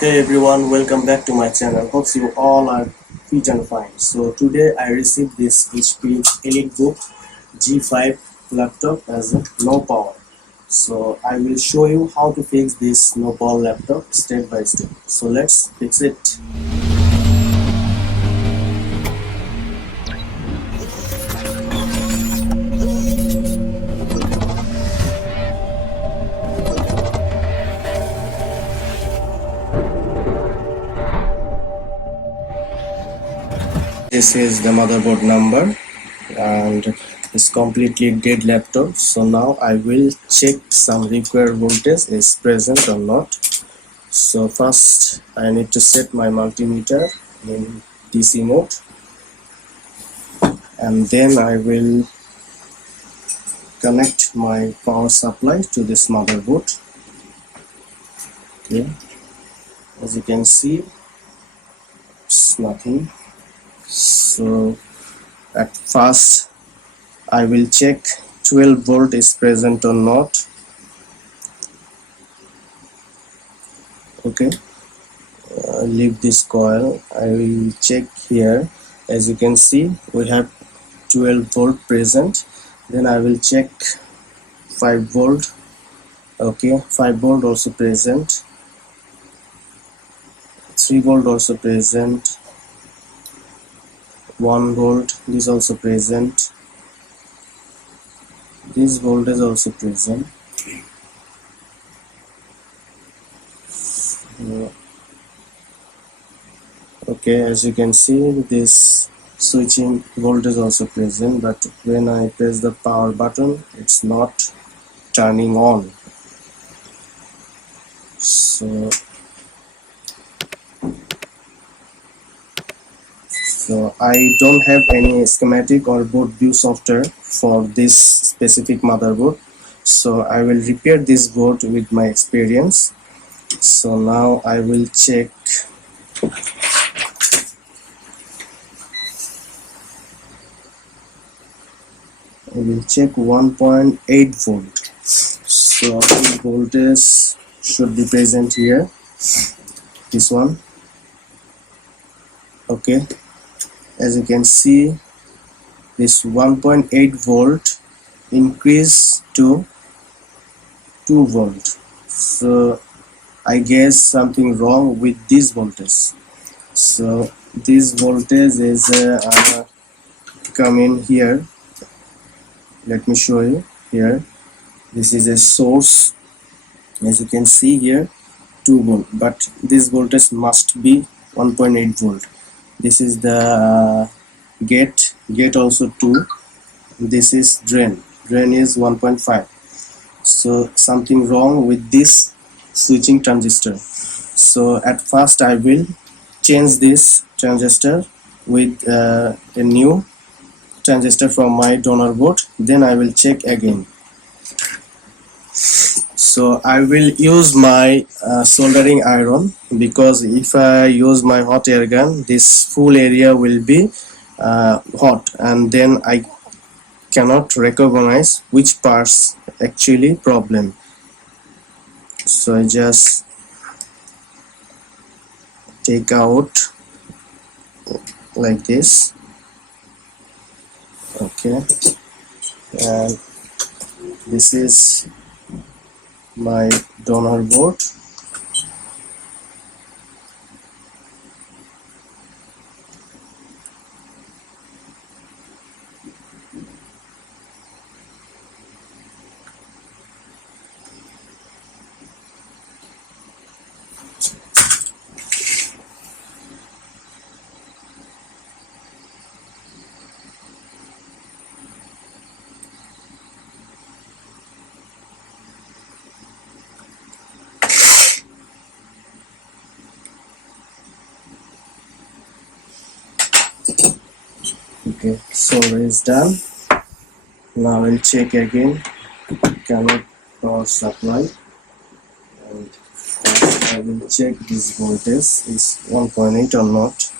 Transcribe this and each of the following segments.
Hey everyone, welcome back to my channel. Hope you all are fit and fine. So today I received this HP EliteBook G5 laptop as a no power. So I will show you how to fix this no power laptop step by step. So let's fix it. This is the motherboard number and it's completely dead laptop. So now I will check some required voltage is present or not. So first I need to set my multimeter in DC mode, and then I will connect my power supply to this motherboard. Okay, as you can see it's nothing. So at first I will check 12 volt is present or not. Okay, leave this coil. I will check here. As you can see we have 12 volt present. Then I will check 5 volt. Okay, 5 volt also present, 3 volt also present, 1 volt, this also present, this voltage also present. Okay, as you can see this switching voltage also present, but when I press the power button it's not turning on. So I don't have any schematic or board view software for this specific motherboard, so I will repair this board with my experience. So now I will check. I will check 1.8 volt. So this voltage should be present here, this one. Okay, as you can see this 1.8 volt increase to 2 volt. So I guess something wrong with this voltage. So this voltage is coming here. Let me show you here. This is a source, as you can see here, 2 volt, but this voltage must be 1.8 volt. This is the gate also 2. This is drain is 1.5. so something wrong with this switching transistor. So at first I will change this transistor with a new transistor from my donor board, then I will check again. So I will use my soldering iron, because if I use my hot air gun this full area will be hot, and then I cannot recognize which parts actually problem. So I just take out like this. Okay, and this is my donor board. Okay, solder is done. Now I'll check again. Connect power supply, and first I will check this voltage is 1.8 or not.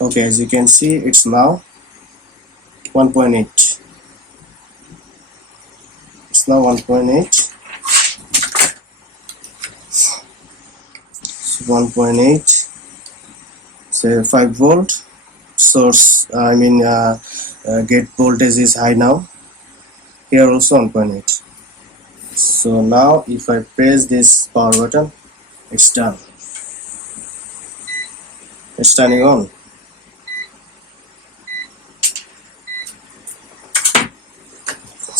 Okay, as you can see it's now 1.8. It's now 1.8. 1.8, say 5 volt. Source, gate voltage is high now. Here also 1.8. So now if I press this power button, it's done. It's turning on.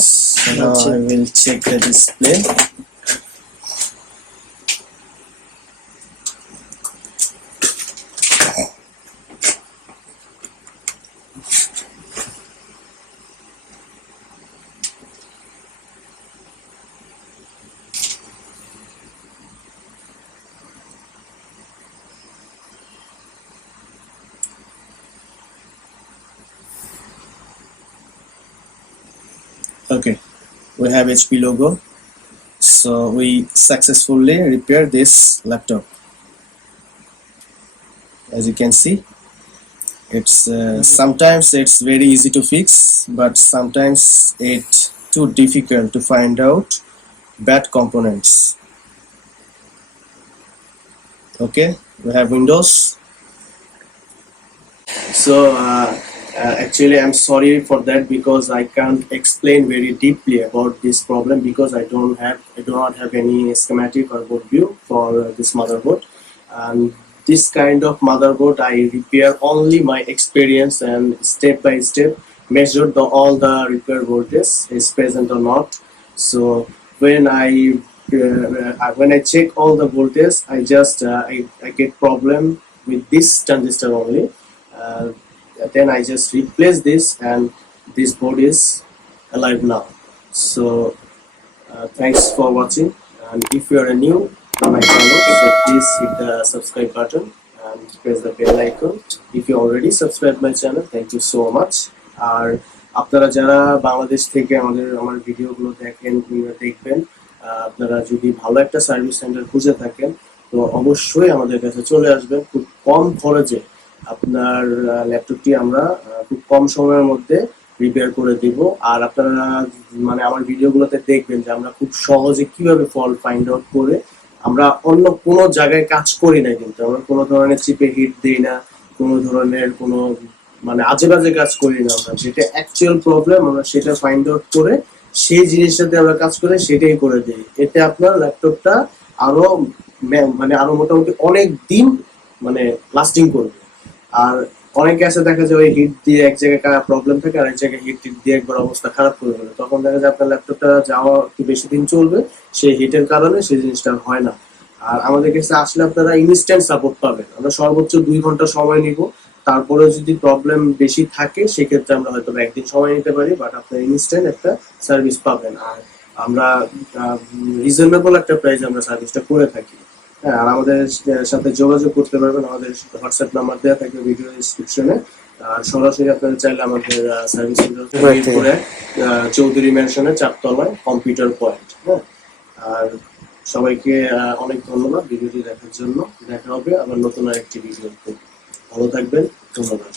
So now I will check the display. Okay, we have HP logo. So we successfully repaired this laptop. As you can see, it's sometimes it's very easy to fix, but sometimes it's too difficult to find out bad components. Okay, we have Windows. So actually I'm sorry for that, because I can't explain very deeply about this problem, because I do not have any schematic or board view for this motherboard. And this kind of motherboard I repair only my experience, and step by step measure all the repair voltage is present or not. So when I check all the voltage, I just I get problem with this transistor only. Then I just replace this, and this board is alive now. So thanks for watching, and if you are new to my channel, so please hit the subscribe button and press the bell icon. If you already subscribed my channel, thank you so much. আর আপনারা যারা বাংলাদেশ থেকে আমার ভিডিওগুলো দেখবেন, আপনারা যদি ভালো একটা সার্ভিস সেন্টার খুঁজে থাকেন, তো অবশ্যই আমাদের কাছে চলে আসবেন। খুব কম খরচে আপনার ল্যাপটপটি আমরা খুব কম সময়ের মধ্যে রিপেয়ার করে দিব। আর আপনারা মানে আমার ভিডিওগুলোতে দেখবেন যে আমরা খুব সহজে কিভাবে ফল্ট ফাইন্ড আউট করে, আমরা অন্য কোনো জায়গায় কাজ করি না, কিন্তু আমরা কোনো ধরনের চিপে হিট দিই না, কোনো ধরনের কোনো মানে আজে বাজে কাজ করি না। আমরা যেটা অ্যাকচুয়াল প্রবলেম আমরা সেটা ফাইন্ড আউট করে সেই জিনিসটাতে আমরা কাজ করে সেটাই করে দিই। এতে আপনার ল্যাপটপটা আরো আরো মোটামুটি অনেক দিন মানে লাস্টিং করবে। আর অনেকে আছে দেখা যায় ওই হিট দিয়ে এক জায়গায় প্রবলেম থাকে, আর এক জায়গায় হিট দিয়ে একবার অবস্থা খারাপ করে ফেলে, তখন দেখা যায় আপনার ল্যাপটপটা যাওয়া একটু বেশি দিন চলবে, সেই হিটের কারণে সেই জিনিসটা হয় না। আর আমাদের কাছে আসলে আপনারা ইনস্ট্যান্ট সাপোর্ট পাবেন। আমরা সর্বোচ্চ 2 ঘন্টা সময় নিব, তারপরে যদি প্রবলেম বেশি থাকে সেক্ষেত্রে আমরা হয়তো একদিন সময় নিতে পারি, বাট আপনার ইনস্ট্যান্ট একটা সার্ভিস পাবেন। আর আমরা রিজনেবল একটা প্রাইস আমরা সার্ভিসটা করে থাকি। হ্যাঁ, আর আমাদের সাথে যোগাযোগ করতে পারবেন, আমাদের হোয়াটসঅ্যাপ নাম্বার দেওয়া থাকবে ভিডিও ডেসক্রিপশনে। আর সরাসরি আপনারা চাইলে আমাদের সার্ভিস সেন্টার করে চৌধুরী ম্যানশনের 4 তলায় কম্পিউটার পয়েন্ট। হ্যাঁ, আর সবাইকে অনেক ধন্যবাদ ভিডিওটি দেখার জন্য। দেখা হবে আবার নতুন আরেকটি ভিডিওতে। ভালো থাকবেন, ধন্যবাদ।